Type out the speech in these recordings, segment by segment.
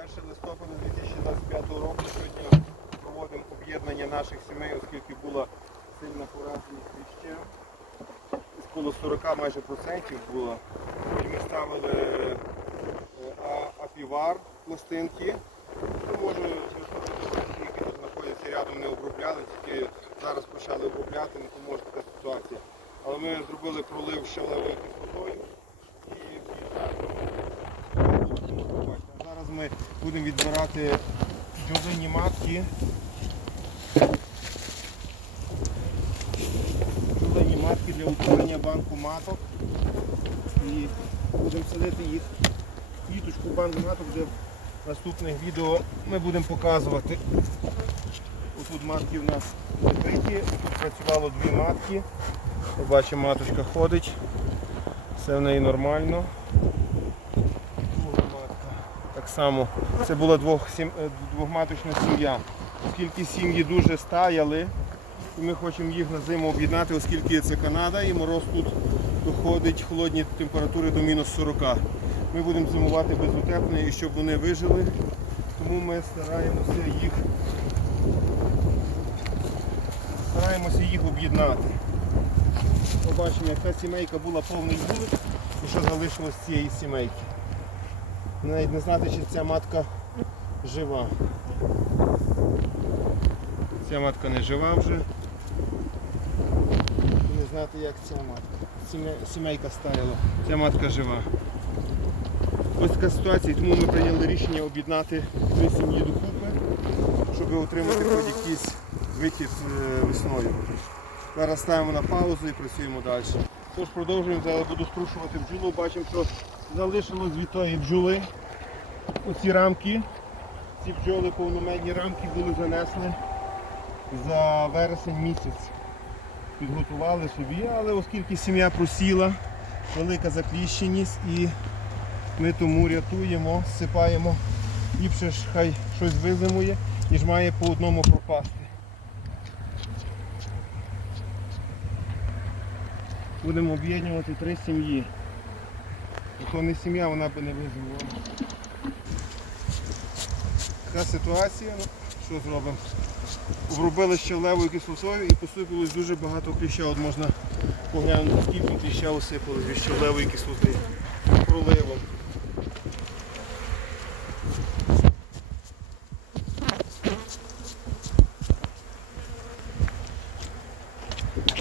1 листопада 2025 року сьогодні проводимо об'єднання наших сімей, оскільки була сильна поразеність кліщем. Десь коло 40 майже процентів було. І ми ставили е, апівар пластинки. Ну, може, які тут знаходяться рядом, не обробляли, тільки зараз почали обробляти, не поможе така ситуація. Але ми зробили пролив щавлевою кислотою і Бачите, Зараз ми будемо відбирати бджолині матки. Бджолині матки для утворення банку маток. І будемо садити їх в банку маток, де в наступних відео ми будемо показувати. Отут матки в нас закриті, тут працювало дві матки. Бачимо, маточка ходить, все в неї нормально. Само, це була двох, сім, е, двохматочна сім'я. Оскільки сім'ї дуже стаяли, і ми хочемо їх на зиму об'єднати, оскільки це Канада і мороз тут доходить холодні температури до мінус 40. Ми будемо зимувати без утеплення і щоб вони вижили, тому ми стараємося їх стараємося їх об'єднати. Побачимо, яка сімейка була повний вулик і що залишилось цієї сімейки. Навіть не знати, чи ця матка жива. Ця матка не жива вже. Не знати, як ця матка. Сімейка стаяла. Ця матка жива. Ось така ситуація, тому ми прийняли рішення об'єднати три сім'ї докупи, щоб отримати хоч якийсь вихід е, весною. Зараз ставимо на паузу і працюємо далі. Тож продовжуємо, зараз буду струшувати бджолу. Бачимо, що залишилось від тої бджоли. Оці рамки, ці бджоли повномедні рамки були занесені за вересень місяць. Підготували собі, але оскільки сім'я просіла, велика закліщеність і ми тому рятуємо, сипаємо. Ліпше ж хай щось визимує, ніж має по одному пропасти. Будемо об'єднувати три сім'ї. Якщо не сім'я, вона би не визимувала. Така ситуація, ну, що зробимо? Обробили щавлевою кислотою і посипалось дуже багато кліща. От можна поглянути, скільки кліща осипалось від щавлевої кислоти проливом.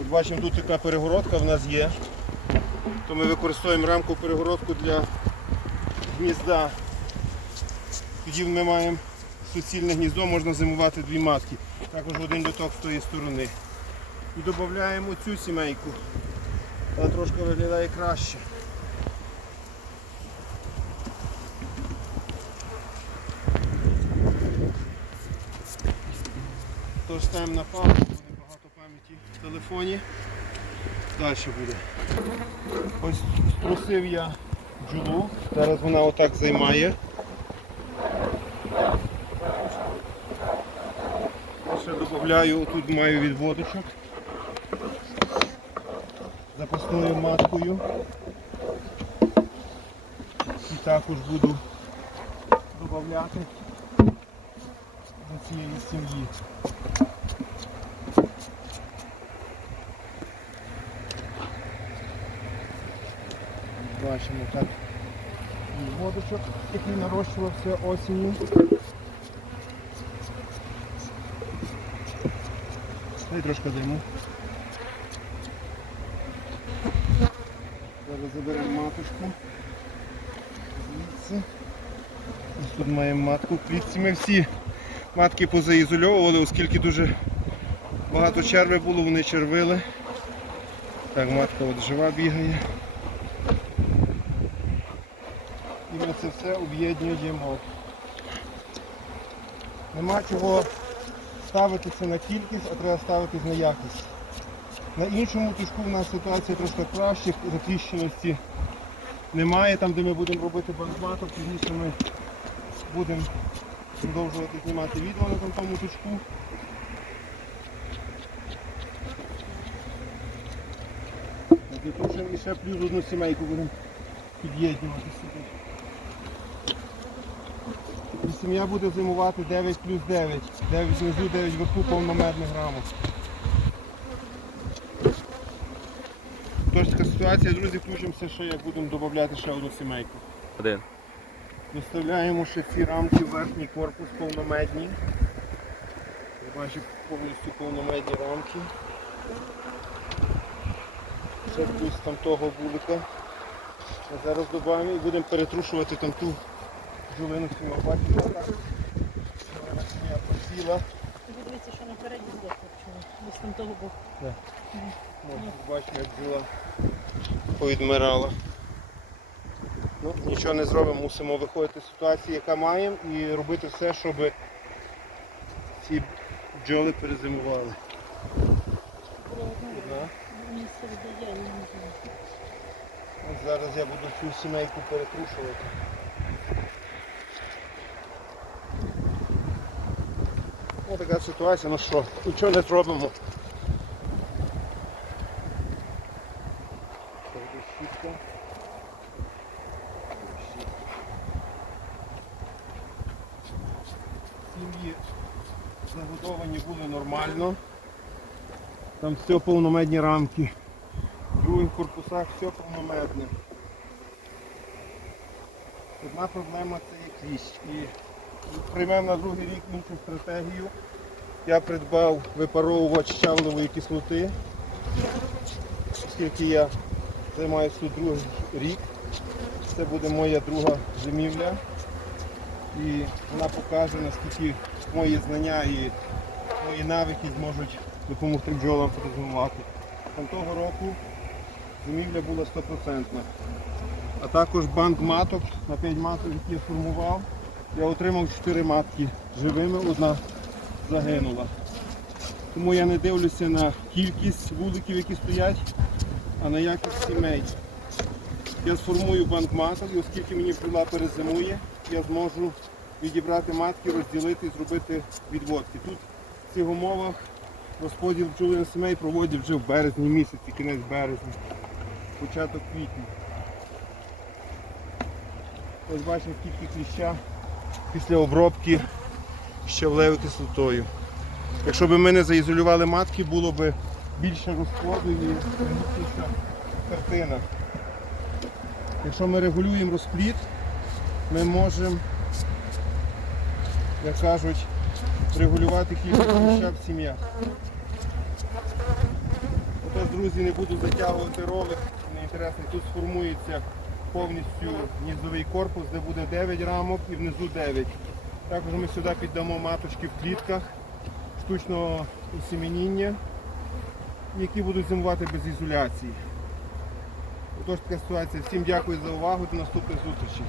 Бачимо, тут така перегородка в нас є. То ми використовуємо рамку перегородку для гнізда. Тоді ми маємо суцільне гніздо, можна зимувати дві матки. Також один люток з тої сторони. І додаємо цю сімейку. Вона трошки виглядає краще. Тож ставимо на паузу, буде багато пам'яті в телефоні. Далі буде. Ось струсив я бджолу. Зараз вона отак займає. Ще додаю, тут маю відводочок. Запасною маткою. І також буду додати до цієї сім'ї. Бачимо так відводочок, який нарощувався осінню. Дай трошки диму. Зараз заберемо маточку. Звідси. Ось тут маємо матку в клітці. Ми всі матки позаізольовували, оскільки дуже багато черви було, вони червили. Так, матка от жива бігає. І ми це все об'єднуємо. Нема чого ставитися на кількість, а треба ставитись на якість. На іншому тушку в нас ситуація трошки краще, затріщеності немає. Там, де ми будемо робити банкматок, пізніше ми будемо продовжувати знімати відео на тому. Затушимо і ще плюс одну сімейку будемо під'єднувати сюди. Сім'я буде зимувати 9 плюс 9. 9 внизу, 9 вверху повномедних рамок. Тож така ситуація, друзі, включимося ще, як будемо додати ще одну сімейку. Один. Доставляємо ще ці рамки в верхній корпус повномедні. Я бачу повністю повномедні рамки. Ще плюс там того вулика. Зараз додаємо і будемо перетрушувати там ту жулину сім'ю. Бачите, так? Посіла. Ви дивіться, що напереді здохло пчола. Десь там того боку. Можна бачити, як бджола повідмирала. Ну, нічого не зробимо, мусимо виходити з ситуації, яка маємо, і робити все, щоб ці бджоли перезимували. Було одне Одна. місце видає, я не знаю. От зараз я буду цю сімейку перетрушувати. Така ситуація, ну що, нічого не зробимо. Сім'ї заготовані були нормально. Там все повномедні рамки. В других корпусах все повномедне. Одна проблема це є кліщ. Приймемо на другий рік іншу стратегію. Я придбав випаровувач щавлевої кислоти, оскільки я займаюся тут другий рік. Це буде моя друга зимівля. І вона покаже, наскільки мої знання і мої навики зможуть допомогти бджолам. Там того року зимівля була 100%. А також банк маток на 5 маток, які я формував. Я отримав 4 матки живими, одна загинула. Тому я не дивлюся на кількість вуликів, які стоять, а на якість сімей. Я сформую банк маток, і оскільки мені бджола перезимує, я зможу відібрати матки, розділити і зробити відводки. Тут в цих умовах розподіл бджолин сімей проводять вже в березні місяці, кінець березня, початок квітня. Ось бачимо скільки кліща після обробки щавлевою кислотою. Якщо б ми не заізолювали матки, було б більше розплоду і примітніша картина. Якщо ми регулюємо розплід, ми можемо, як кажуть, регулювати кількість в сім'ях. Отож, друзі, не буду затягувати ролик, неінтересний. Тут сформується повністю гніздовий корпус, де буде 9 рамок і внизу 9. Також ми сюди піддамо маточки в клітках штучного осіменіння, які будуть зимувати без ізоляції. Отож така ситуація. Всім дякую за увагу. До наступних зустрічей.